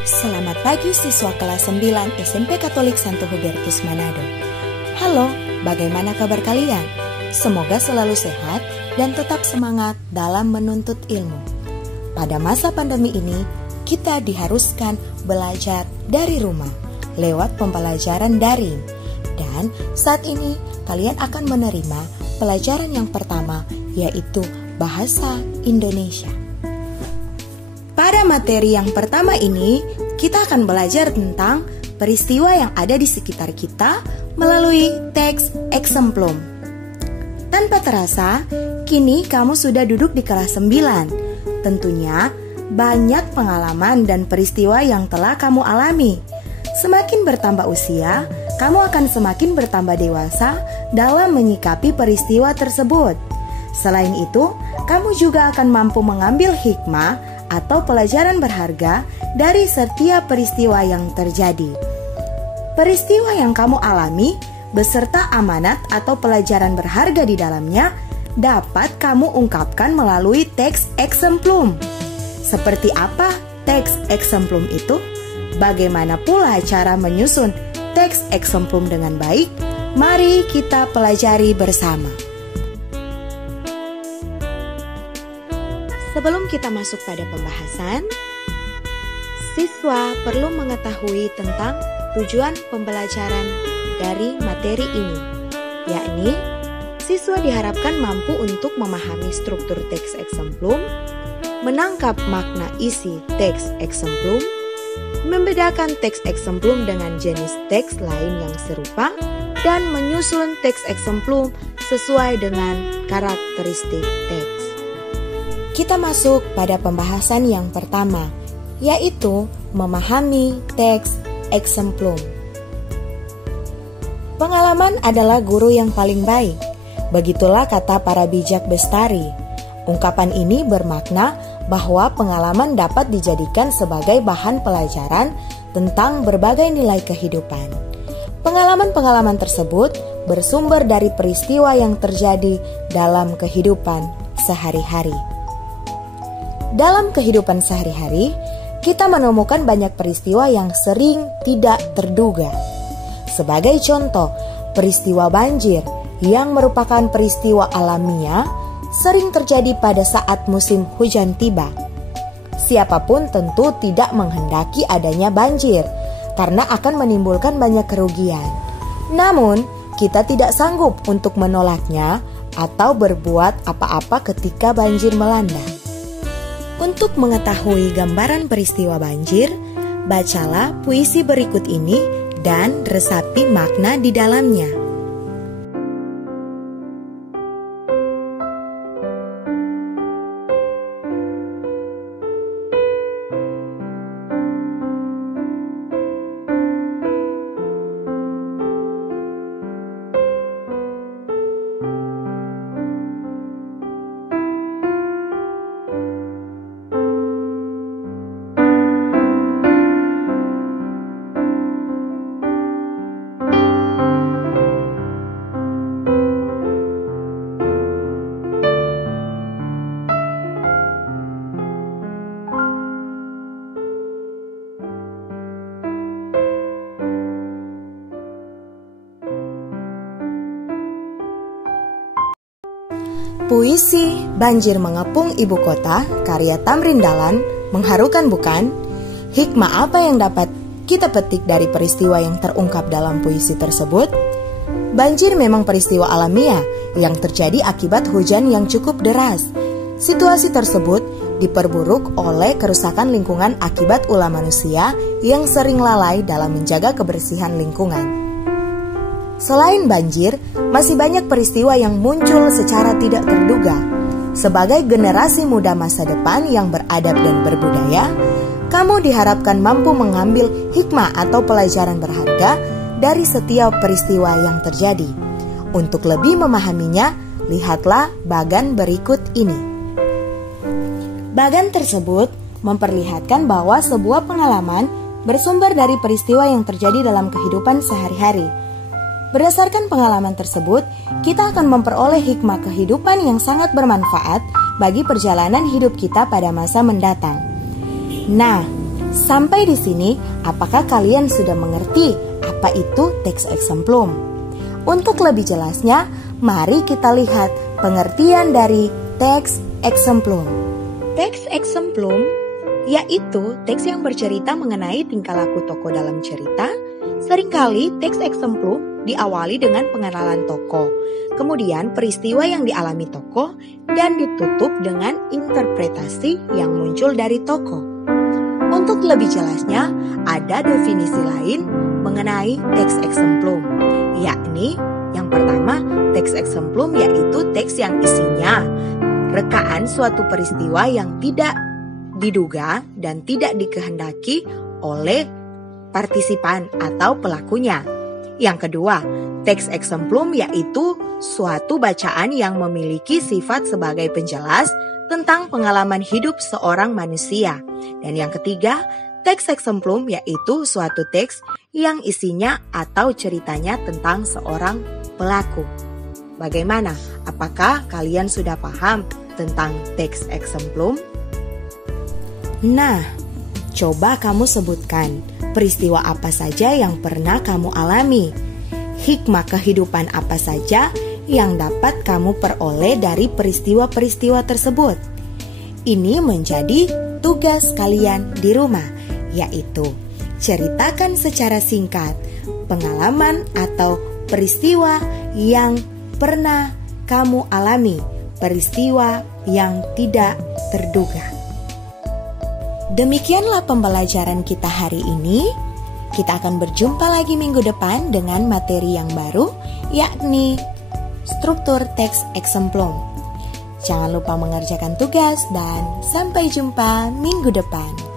Selamat pagi siswa kelas 9 SMP Katolik Santo Hubertus Manado. Halo, bagaimana kabar kalian? Semoga selalu sehat dan tetap semangat dalam menuntut ilmu. Pada masa pandemi ini, kita diharuskan belajar dari rumah lewat pembelajaran daring. Dan saat ini kalian akan menerima pelajaran yang pertama, yaitu Bahasa Indonesia. Pada materi yang pertama ini, kita akan belajar tentang peristiwa yang ada di sekitar kita melalui teks eksemplum. Tanpa terasa, kini kamu sudah duduk di kelas 9. Tentunya, banyak pengalaman dan peristiwa yang telah kamu alami. Semakin bertambah usia, kamu akan semakin bertambah dewasa dalam menyikapi peristiwa tersebut. Selain itu, kamu juga akan mampu mengambil hikmah atau pelajaran berharga dari setiap peristiwa yang terjadi. Peristiwa yang kamu alami beserta amanat atau pelajaran berharga di dalamnya dapat kamu ungkapkan melalui teks eksemplum. Seperti apa teks eksemplum itu? Bagaimana pula cara menyusun teks eksemplum dengan baik? Mari kita pelajari bersama. Sebelum kita masuk pada pembahasan, siswa perlu mengetahui tentang tujuan pembelajaran dari materi ini, yakni siswa diharapkan mampu untuk memahami struktur teks eksemplum, menangkap makna isi teks eksemplum, membedakan teks eksemplum dengan jenis teks lain yang serupa, dan menyusun teks eksemplum sesuai dengan karakteristik teks. Kita masuk pada pembahasan yang pertama, yaitu memahami teks eksemplum. Pengalaman adalah guru yang paling baik. Begitulah kata para bijak bestari. Ungkapan ini bermakna bahwa pengalaman dapat dijadikan sebagai bahan pelajaran tentang berbagai nilai kehidupan. Pengalaman-pengalaman tersebut bersumber dari peristiwa yang terjadi dalam kehidupan sehari-hari. Dalam kehidupan sehari-hari, kita menemukan banyak peristiwa yang sering tidak terduga. Sebagai contoh, peristiwa banjir yang merupakan peristiwa alamiah sering terjadi pada saat musim hujan tiba. Siapapun tentu tidak menghendaki adanya banjir karena akan menimbulkan banyak kerugian. Namun, kita tidak sanggup untuk menolaknya atau berbuat apa-apa ketika banjir melanda. Untuk mengetahui gambaran peristiwa banjir, bacalah puisi berikut ini dan resapi makna di dalamnya. Puisi Banjir Mengepung Ibu Kota karya Tamrin Dahlan mengharukan bukan? Hikmah apa yang dapat kita petik dari peristiwa yang terungkap dalam puisi tersebut? Banjir memang peristiwa alamiah yang terjadi akibat hujan yang cukup deras. Situasi tersebut diperburuk oleh kerusakan lingkungan akibat ulah manusia yang sering lalai dalam menjaga kebersihan lingkungan. Selain banjir, masih banyak peristiwa yang muncul secara tidak terduga. Sebagai generasi muda masa depan yang beradab dan berbudaya, kamu diharapkan mampu mengambil hikmah atau pelajaran berharga dari setiap peristiwa yang terjadi. Untuk lebih memahaminya, lihatlah bagan berikut ini. Bagan tersebut memperlihatkan bahwa sebuah pengalaman bersumber dari peristiwa yang terjadi dalam kehidupan sehari-hari. Berdasarkan pengalaman tersebut, kita akan memperoleh hikmah kehidupan yang sangat bermanfaat bagi perjalanan hidup kita pada masa mendatang. Nah, Sampai di sini, apakah kalian sudah mengerti apa itu teks exemplum? Untuk lebih jelasnya, mari kita lihat pengertian dari teks exemplum. Teks exemplum yaitu teks yang bercerita mengenai tingkah laku tokoh dalam cerita. Seringkali teks exemplum diawali dengan pengenalan tokoh, kemudian peristiwa yang dialami tokoh, dan ditutup dengan interpretasi yang muncul dari tokoh. Untuk lebih jelasnya, ada definisi lain mengenai teks exemplum, yakni yang pertama, teks exemplum yaitu teks yang isinya rekaan suatu peristiwa yang tidak diduga dan tidak dikehendaki oleh partisipan atau pelakunya. Yang kedua, teks exemplum yaitu suatu bacaan yang memiliki sifat sebagai penjelas tentang pengalaman hidup seorang manusia. Dan yang ketiga, teks exemplum yaitu suatu teks yang isinya atau ceritanya tentang seorang pelaku. Bagaimana? Apakah kalian sudah paham tentang teks exemplum? Nah, coba kamu sebutkan peristiwa apa saja yang pernah kamu alami. Hikmah kehidupan apa saja yang dapat kamu peroleh dari peristiwa-peristiwa tersebut. Ini menjadi tugas kalian di rumah, yaitu ceritakan secara singkat pengalaman atau peristiwa yang pernah kamu alami, peristiwa yang tidak terduga. Demikianlah pembelajaran kita hari ini. Kita akan berjumpa lagi minggu depan dengan materi yang baru, yakni struktur teks exemplum. Jangan lupa mengerjakan tugas dan sampai jumpa minggu depan.